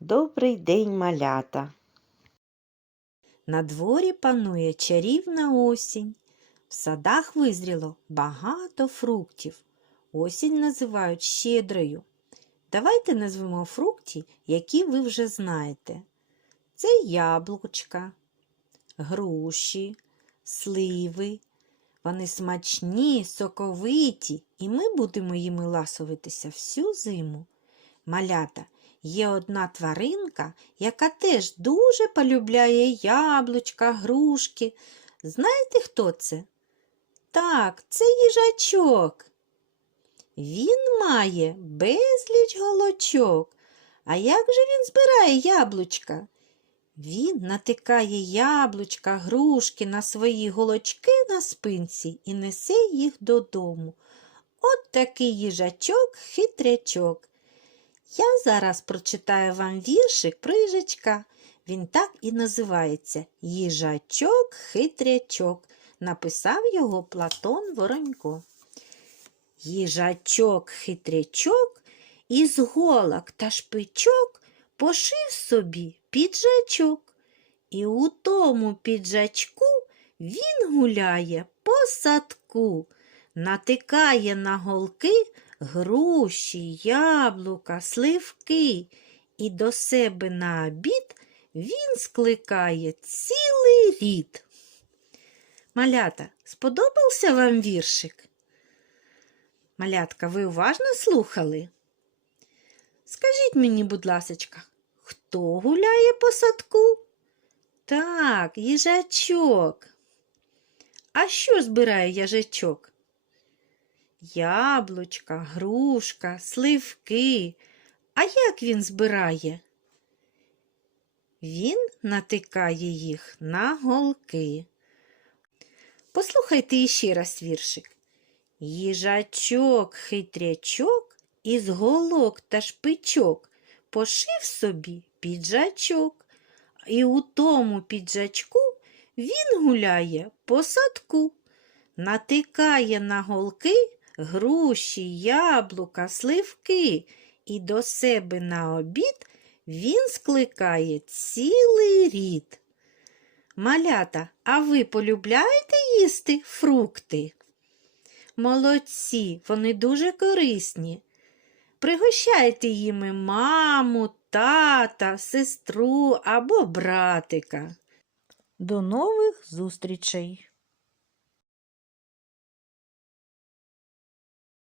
Добрий день, малята. На дворі панує чарівна осінь. В садах визріло багато фруктів. Осінь називають щедрою. Давайте назвемо фрукти, які ви вже знаєте. Це яблучка, груші, сливи. Вони смачні, соковиті, і ми будемо їми ласуватися всю зиму. Малята, є одна тваринка, яка теж дуже полюбляє яблучка, грушки. Знаєте, хто це? Так, це їжачок. Він має безліч голочок. А як же він збирає яблучка? Він натикає яблучка, грушки на свої голочки на спинці і несе їх додому. От такий їжачок хитрячок. Я зараз прочитаю вам віршик про їжачка. Він так і називається Їжачок хитрячок. Написав його Платон Воронько. Їжачок хитрячок із голок та шпичок пошив собі піджачок. І у тому піджачку він гуляє по садку, натикає на голки груші, яблука, сливки, і до себе на обід він скликає цілий рід. Малята, сподобався вам віршик? Малятка, ви уважно слухали? Скажіть мені, будь ласочка, хто гуляє по садку? Так, їжачок. А що збирає їжачок? Яблучка, грушка, сливки. А як він збирає? Він натикає їх на голки. Послухайте іще раз віршик. Їжачок хитрячок із голок та шпичок пошив собі піджачок, і у тому піджачку він гуляє по садку, натикає на голки груші, яблука, сливки, і до себе на обід він скликає цілий рід. Малята, а ви полюбляєте їсти фрукти? Молодці, вони дуже корисні. Пригощайте їми маму, тата, сестру або братика. До нових зустрічей!